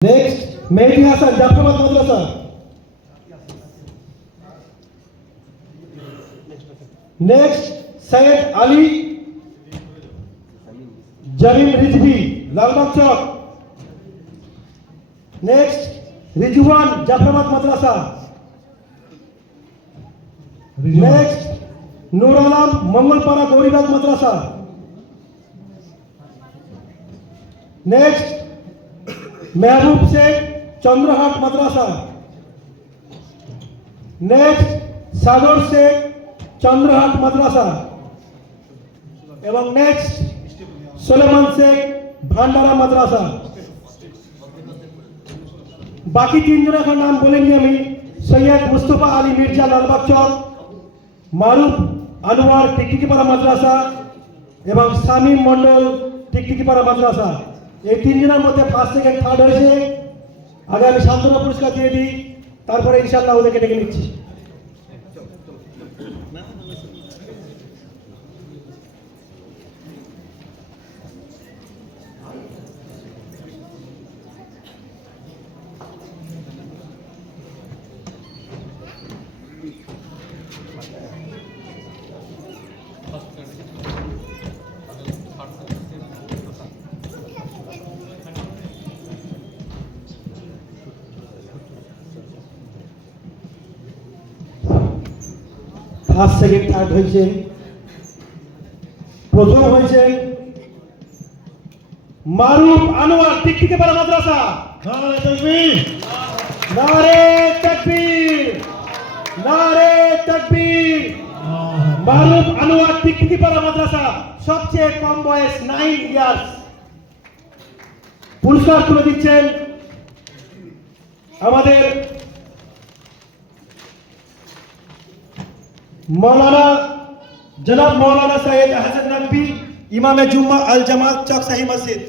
Next Mehdi Hasan Jafrabad मदरसा। Next Syed Ali जमीम Rizvi Lalbagh Chowk. Next Rizwan Jafrabad मदरसा। Next Noor Alam मंगलपाड़ा गौरीबाग मदरसा। Next महबूब शेख चंद्रहाट मदरसा। Next सागर शेख चंद्रहाट मदरसा एवं next Suleman Sheikh Bhandara मदरसा। बाकी तीन जनों का नाम बोलेंगे हमें सैयद मुस्तफा अली मिर्जा लालबाग चौक, मारूफ अनवर टिकटिकीपाड़ा मदरसा एवं शामीम मंडल टिकटिकीपाड़ा मदरसा। এই তিনজনের মধ্যে ফার্স্ট সেকেন্ড থার্ড হয়েছে। আগে আমি সান্ত্বনা পুরস্কার দিয়ে দিই, তারপরে ইনশাআল্লাহ ওদেরকে ডেকে নিচ্ছি। ফার্স্ট সেকেন্ড থার্ড হয়েছে। প্রথম হয়েছে মারুফ আনোয়ার টিকটিকিপাড়া মাদ্রাসা। নারে তাকবীর, নারে তাকবীর, নারে তাকবীর। মারুফ আনোয়ার টিকটিকিপাড়া মাদ্রাসা, সবচেয়ে কম বয়স 9 ইয়ার্স। পুরস্কার তুলে দিচ্ছেন আমাদের मौलाना जनाब मौलाना सैयद हसन नकवी इमाम जुम्मा अल जमात चौक शाही मस्जिद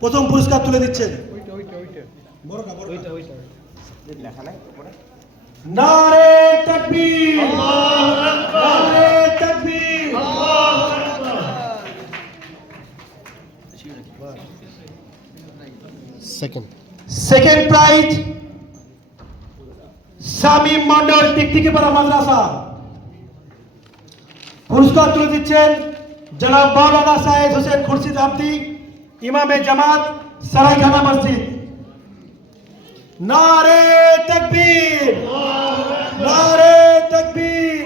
प्रथम पुरस्कार तुले दिच्छेन। नारे तकबीर, नारे तकबीर। सेकंड प्राइज শামীম মন্ডল টিকটিকিপাড়া মাদ্রাসা। পুরস্কার তুলে দিচ্ছেন জনাব মৌলানা সাইদ হোসেন খুরশিদ আব্দি ইমামে জামাত সরাইখানা মসজিদ। নারে তাকবীর, নারে তাকবীর।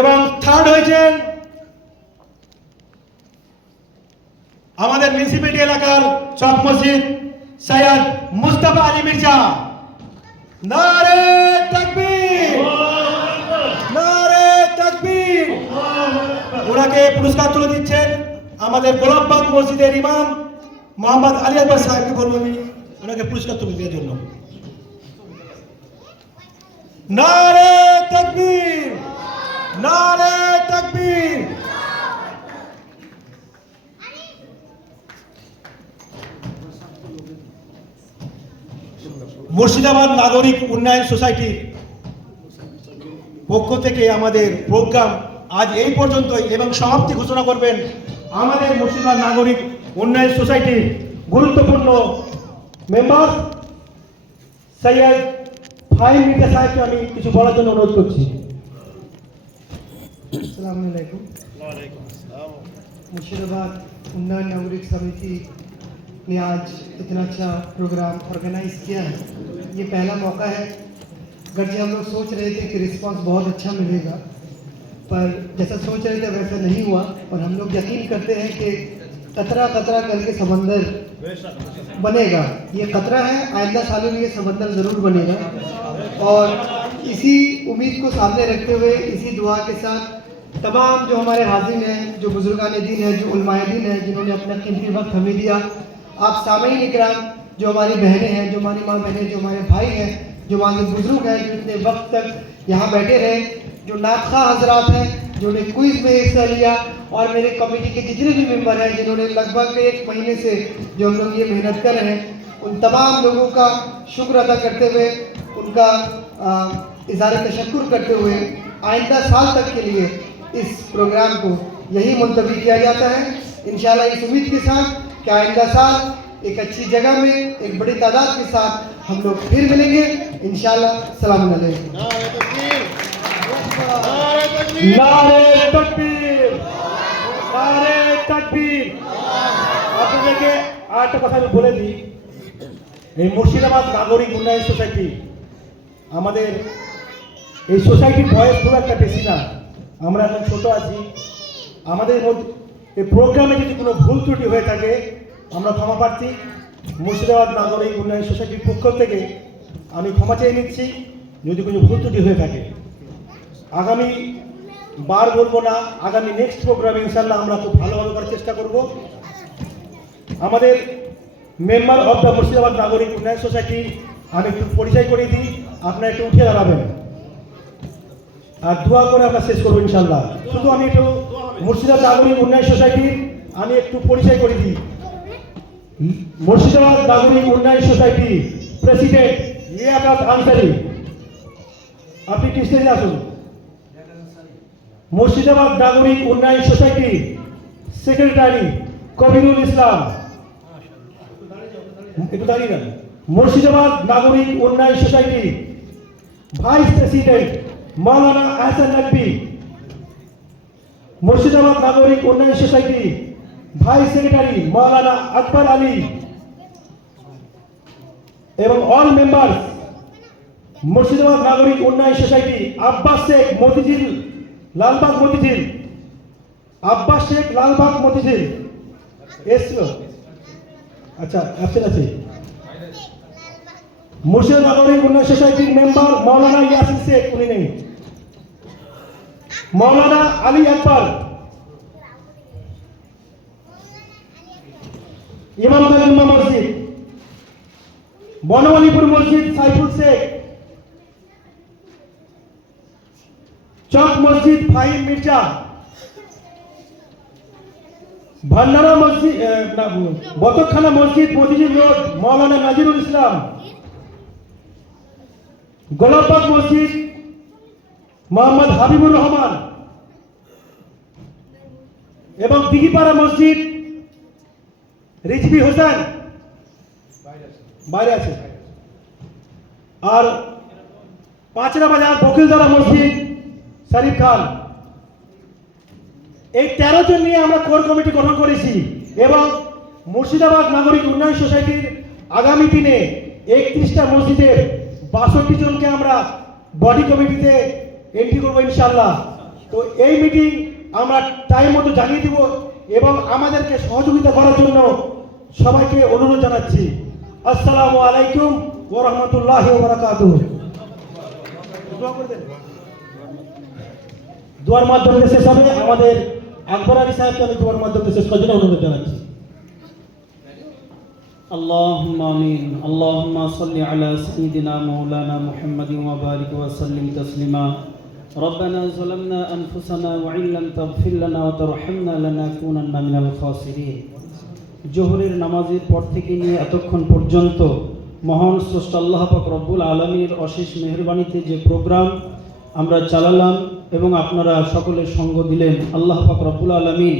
এবং থার্ড হয়েছেন আমাদের মিউনিসিপ্যালিটি এলাকার চক মসজিদ সৈয়দ মুস্তাফা আলী মির্জা। নারে তাকবীর, নারে তাকবীর। ওনাকে পুরস্কার তুলে দিচ্ছেন আমাদের গোলাপবাগ মসজিদের ইমাম মোহাম্মদ আলী আকবর সাহেবকে বলবো আমি ওনাকে পুরস্কার তুলে দেওয়ার জন্য। নারে তাকবীর, নারে তাকবীর। মুর্শিদাবাদ নাগরিক উন্নয়ন সোসাইটির পক্ষ থেকে আমাদের প্রোগ্রাম আজ এই পর্যন্তই এবং সমাপ্তি ঘোষণা করবেন আমাদের মুর্শিদাবাদ নাগরিক উন্নয়ন সোসাইটির গুরুত্বপূর্ণ মেম্বার সৈয়দ ফাহিম মির্জা সাহেবকে আমি কিছু বলার জন্য অনুরোধ করছি। अस्सलामु अलैकुम। मुर्शिदाबाद उन्नयन नागरिक समिति ने आज इतना अच्छा प्रोग्राम ऑर्गेनाइज किया है। ये पहला मौका है। गर्जे हम लोग सोच रहे थे कि रिस्पांस बहुत अच्छा मिलेगा, पर जैसा सोच रहे थे वैसा नहीं हुआ। और हम लोग यकीन करते हैं कि कतरा कतरा करके समंदर बनेगा। ये कतरा है, आइंदा सालों में ये समंदर ज़रूर बनेगा। और इसी उम्मीद को सामने रखते हुए, इसी दुआ के साथ तमाम जो हमारे हाज़िर हैं, जो बुजुर्गान दीन हैं, जो उलमाए दीन हैं, जिन्होंने अपना कीमती वक्त हमें दिया, आप सामईन इकराम, जो हमारी बहनें हैं, जो हमारी माँ बहनें, जो हमारे भाई हैं, जो हमारे बुजुर्ग हैं, जो इतने वक्त तक यहाँ बैठे रहे, जो नाखा हजरात हैं, जिन्होंने क्विज़ में हिस्सा लिया, और मेरे कमेटी के जितने भी मेंबर हैं जिन्होंने लगभग 1 महीने से जो हम लोग ये मेहनत कर रहे हैं, उन तमाम लोगों का शुक्र अदा करते हुए, उनका इज़हार तशक्कुर करते हुए आइंदा साल तक के लिए इस प्रोग्राम को यही मुलतवी किया जाता है। इंशाल्लाह इस उम्मीद के साथ कि आइंदा साल एक अच्छी जगह में एक बड़ी तादाद के साथ हम लोग फिर मिलेंगे इंशाल्लाह। सलाम अलैकुम। নারে তাকবীর, নারে তাকবীর। আপনাদেরকে আরেকটা কথা আমি বলে দিই, এই মুর্শিদাবাদ নাগরিক উন্নয়ন সোসাইটি, আমাদের এই সোসাইটির বয়স খুব একটা বেশি না, আমরা এখন ছোট আছি। আমাদের মধ্যে এই প্রোগ্রামে যদি কোনো ভুল ত্রুটি হয়ে থাকে আমরা ক্ষমা প্রার্থী। মুর্শিদাবাদ নাগরিক উন্নয়ন সোসাইটির পক্ষ থেকে আমি ক্ষমা চেয়ে নিচ্ছি যদি কোনো ভুল ত্রুটি হয়ে থাকে। আগামী বার বলবো না, আগামী নেক্সট প্রোগ্রামে ইনশাল্লাহ আমরা খুব ভালোভাবে করার চেষ্টা করব। আমাদের মেম্বার অফ দ্য মুর্শিদাবাদ নাগরিক উন্নয়ন সোসাইটি আমি একটু পরিচয় করে দিই, আপনারা একটু উঠে দাঁড়াবেন আর দোয়া করে আমরা শেষ করবো ইনশাল্লাহ। শুধু আমি একটু মুর্শিদাবাদ নাগরিক উন্নয়ন সোসাইটির আমি একটু পরিচয় করে দিই। মুর্শিদাবাদ নাগরিক উন্নয়ন সোসাইটি প্রেসিডেন্ট লিয়াকত আনসারি, আপনি কি স্টেজে আসুন। মুর্শিদাবাদ নাগরিক উন্নয়ন সোসাইটি সেক্রেটারি কবিরুল ইসলাম, একটু দাঁড়িয়ে যান। মুর্শিদাবাদ নাগরিক উন্নয়ন সোসাইটি ভাইস প্রেসিডেন্ট মাওলানা আহসান নকবী, মুর্শিদাবাদ নাগরিক উন্নয়ন সোসাইটি ভাইস সেক্রেটারি মাওলানা আকবর আলী এবং অল মেম্বার্স মুর্শিদাবাদ নাগরিক উন্নয়ন সোসাইটি আব্বাস শেখ মতিঝিল লালবাগ মতিঝিল, আব্বাস শেখ লালবাগ মতিঝিল এসছিল, আচ্ছা অ্যাবসেন্ট আছে। মুর্শিদাবাদ নাগরিক উন্নয়ন সোসাইটির মেম্বার মাওলানা ইয়াসিন শেখ, উনি নেই। মাওলানা আলী আকবর, ইমামবাড়ি জুম্মা মসজিদ, বনমালীপুর মসজিদ সাইফুল শেখ, চক মসজিদ ফাহিম মির্জা, ভান্ডারা মসজিদ বতখানা মসজিদ মতিঝিল রোড মাওলানা নাজিরুল ইসলাম, গোলাপবাগ মসজিদ মোহাম্মদ হাবিবুর রহমান এবং দিঘিপাড়া মসজিদ রিজভি হোসেন বাইরে আছে, আর পাঁচরা বাজার বকিলতলা মসজিদ শরীফ খান। এই 13 জন নিয়ে আমরা কোর কমিটি গঠন করেছি এবং মুর্শিদাবাদ নাগরিক উন্নয়ন সোসাইটির আগামী দিনে 31টা মসজিদের 62 জনকে আমরা বডি কমিটিতে এন্ট্রি করবো ইনশাল্লাহ। তো এই মিটিং আমরা টাইম মতো জানিয়ে দিব এবং আমাদেরকে সহযোগিতা করার জন্য সবাইকে অনুরোধ জানাচ্ছি। আসসালামু আলাইকুম ওয়া রাহমাতুল্লাহি ওয়া বারাকাতুহু। দোয়া করে দেন, দোয়ার মাধ্যমে শেষ হবে। আমাদের আকবর আলী সাহেবকে আমি দোয়ার মাধ্যমে শেষ করার জন্য অনুরোধ জানাচ্ছি। اللهم آمين اللهم صل على سيدنا مولانا محمد وبارك وسلم تسليما ربنا ظلمنا أنفسنا وإن لم تغفر لنا وترحمنا لنكونن من الخاسرين। জোহরের নামাজের পর থেকে নিয়ে এতক্ষণ পর্যন্ত মহান স্রষ্টা আল্লাহ পাক রব্বুল আলামিনের অশেষ মেহেরবানিতে যে প্রোগ্রাম আমরা চালালাম এবং আপনারা সকলের সঙ্গ দিলেন, আল্লাহ পাক রব্বুল আলামিন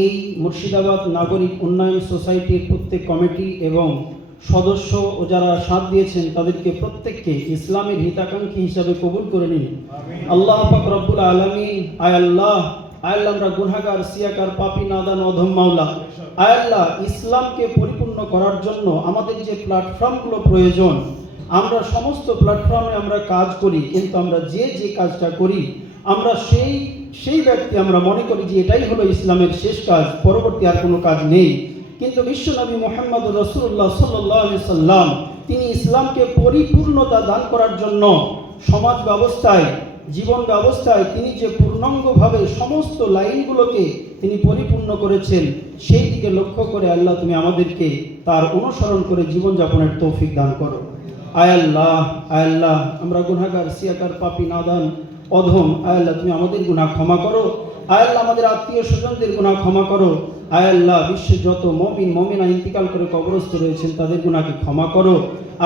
এই মুর্শিদাবাদ নাগরিক উন্নয়ন সোসাইটির প্রত্যেক কমিটি এবং সদস্য ও যারা সাথ দিয়েছেন তাদেরকে প্রত্যেককে ইসলামের হিতাকাঙ্ক্ষী হিসাবে কবুল করে নিন। আল্লাহ পাক রব্বুল আলামিন, আয় আল্লাহ আমরা গুনাহগার, সিয়াকার, পাপী, নাদান, অধম মাওলা, আয় আল্লাহ ইসলামকে পরিপূর্ণ করার জন্য আমাদের যে প্ল্যাটফর্মগুলো প্রয়োজন, আমরা সমস্ত প্ল্যাটফর্মে আমরা কাজ করি, কিন্তু আমরা যে কাজটা করি আমরা সেই ব্যক্তি আমরা মনে করি যে এটাই হলো ইসলামের শেষ কাজ, পরবর্তী আর কোনো কাজ নেই। কিন্তু বিশ্বনবী মুহাম্মদ রাসূলুল্লাহ সাল্লাল্লাহু আলাইহি সাল্লাম তিনি ইসলামকে পরিপূর্ণতা দান করার জন্য সমাজ ব্যবস্থায়, জীবন ব্যবস্থায় তিনি যে পূর্ণাঙ্গভাবে সমস্ত লাইনগুলোকে তিনি পরিপূর্ণ করেছেন, সেই দিকে লক্ষ্য করে আল্লাহ তুমি আমাদেরকে তার অনুসরণ করে জীবনযাপনের তৌফিক দান করো। আয় আল্লাহ আমরা গুনাহগার, সিয়াকার, পাপী, নাদান, অধম, আয় আল্লাহ তুমি আমাদের গুনাহ ক্ষমা করো। আয় আল্লাহ আমাদের আত্মীয় স্বজনদের গুনাহ ক্ষমা করো। আয় আল্লাহ বিশ্বের যত মুমিন মুমিনা ইন্তিকাল করে কবরস্থ রয়েছেন তাদের গুনাহকে ক্ষমা করো।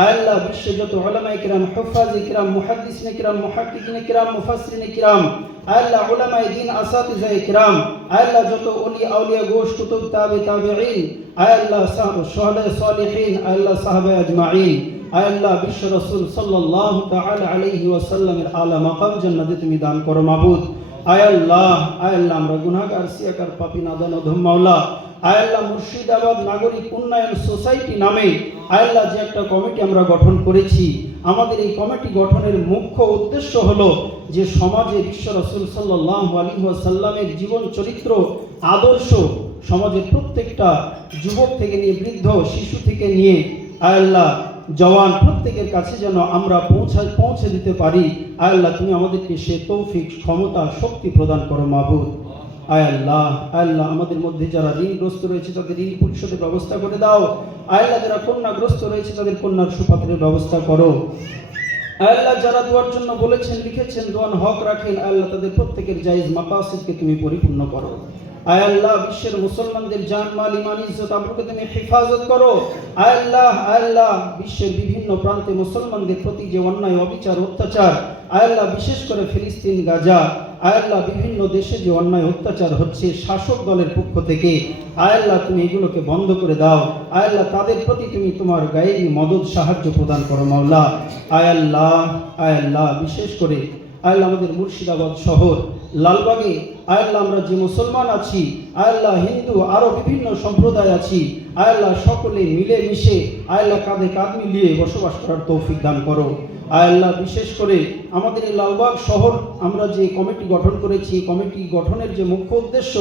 আয় আল্লাহ বিশ্বের যত উলামায়ে কিরাম, হুফাজে কিরাম, মুহাদ্দিসিনে কিরাম, মুহাক্কিকিনে কিরাম, মুফাসসিরিনে কিরাম, আল্লাহ উলামায়ে দ্বীন আসাতিজায়ে কিরাম, আল্লাহ যত ওলি আউলিয়া গোশ কুতুব তাবিঈন, আল্লাহ শুহাদায়ে সালিহিন, আল্লাহ সাহাবায়ে আজমাইন, আল্লাহ বিশ্ব রাসূল সাল্লাল্লাহু তাআলা আলাইহি ওয়াসাল্লামের আলা মাকাম জান্নাতে তুমি দান করো মাবুদ। আল্লাহ আমরা গুনাহগার সিয়াকার পাপী নাদান অধম মাওলা, আল্লাহ মুর্শিদাবাদ নাগরিক উন্নয়ন সোসাইটি নামে আল্লাহ যে একটা কমিটি আমরা গঠন করেছি, আমাদের এই কমিটি গঠনের মুখ্য উদ্দেশ্য হলো যে সমাজে বিশ্ব রাসূল সাল্লাল্লাহু আলাইহি ওয়াসাল্লামের জীবন চরিত্র আদর্শ সমাজের প্রত্যেকটা যুবক থেকে নিয়ে বৃদ্ধ, শিশু থেকে নিয়ে আল্লাহ জওয়ান প্রত্যেকের কাছে যেন আমরা পৌঁছে দিতে পারি। আল্লাহ তুমি আমাদেরকে সে তৌফিক, ক্ষমতা, শক্তি প্রদান করো মাবুদ। আল্লাহ আমাদের মধ্যে যারা ঋণগ্রস্ত রয়েছে তাদের ঋণ পরিশোধের ব্যবস্থা করে দাও। আল্লাহ যারা কন্যাগ্রস্ত রয়েছে তাদের কন্যার সুপাত্রের ব্যবস্থা করো। আল্লাহ যারা দোয়ার জন্য বলেছেন, লিখেছেন, দোয়ান হক রাখেন, আল্লাহ তাদের প্রত্যেকের জায়েজ মাকাসিদকে তুমি পরিপূর্ণ করো। আল্লাহ বিশ্বের মুসলমানদের জান মাল ঈমান ইজ্জত আবরুকে তুমি হেফাজত করো। আল্লাহ বিশ্বের বিভিন্ন প্রান্তে মুসলমানদের প্রতি যে অন্যায়, অবিচার, অত্যাচার, আল্লাহ বিশেষ করে ফিলিস্তিন, গাজা, আল্লাহ বিভিন্ন দেশে যে অন্যায় অত্যাচার হচ্ছে শাসক দলের পক্ষ থেকে, আল্লাহ তুমি এগুলোকে বন্ধ করে দাও। আল্লাহ তাদের প্রতি তুমি তোমার গায়েবী মদদ, সাহায্য প্রদান করো মাওলা। আল্লাহ বিশেষ করে আল্লাহ আমাদের মুর্শিদাবাদ শহর লালবাগে আল্লাহ আমরা যে মুসলমান আছি, আল্লাহ হিন্দু আরো বিভিন্ন সম্প্রদায় আছি, আল্লাহ সকলে মিলে মিশে আল্লাহ কাঁধে কাঁধ মিলিয়ে বসবাস করার তৌফিক দান করো। আল্লাহ বিশেষ করে আমাদের এই লালবাগ শহর আমরা যে কমিটি গঠন করেছি, কমিটি গঠনের যে মুখ্য উদ্দেশ্য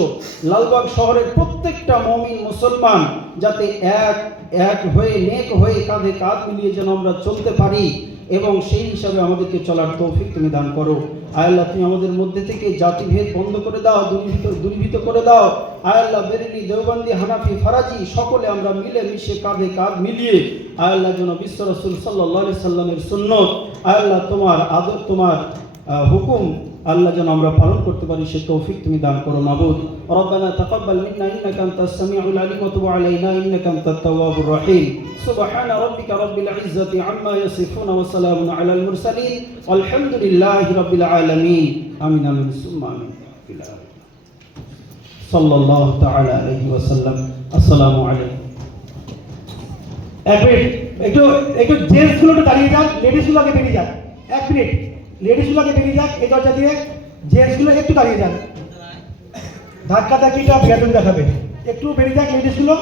লালবাগ শহরের প্রত্যেকটা মুমিন মুসলমান যাতে এক হয়ে নেক হয়ে কাঁধে কাঁধ মিলিয়ে যেন আমরা চলতে পারি এবং সেই হিসাবে আমাদেরকে চলার তৌফিক তুমি দান করো। আল্লাহ তুমি আমাদের মধ্যে থেকে জাতিভেদ বন্ধ করে দাও, দূরীভূত করে দাও। আল্লাহ বেরেলি, দেওবন্দি, হানাফি, ফারাজি সকলে আমরা মিলে মিশে কাঁধে কাঁধ মিলিয়ে আল্লাহ যেন বিশ্ব রাসূল সাল্লাল্লাহু আলাইহি সাল্লামের সুন্নত, আল্লাহ তোমার আদর, তোমার হুকুম আল্লাহ যেন আমরা পালন করতে পারি সে তৌফিক তুমি দান করো মাবুদ। রব্বানা তাকাব্বাল মিন্না ইন্নাকা আনতাস সামিউল আলিম ওয়া তুব আলাইনা ইন্নাকা আনতাত তাওয়াবুর রহিম। সুবহানা রাব্বিকা রাব্বিল ইজ্জাতি আম্মা ইয়াসিফুন ওয়া সালামুন আলাল মুরসালিন আলহামদুলিল্লাহি রাব্বিল আলামিন। আমিন আমিন সুম্মা আমিন। সাল্লাল্লাহু তাআলা আলাইহি ওয়া সাল্লাম। আসসালামু আলাইকুম। এক মিনিট, একটু জেন্টস গুলো দাঁড়িয়ে যান, লেডিস গুলো আগে বেরিয়ে যান। এক মিনিট, লেডিস গুলো আগে বেরিয়ে যাক এই দরজা দিয়ে, জেন্টস গুলো একটু দাঁড়িয়ে যান। ধাক্কা ধাক্কিটা বেয়াদবি দেখাবে, একটু বেরিয়ে যাক লেডিস গুলো।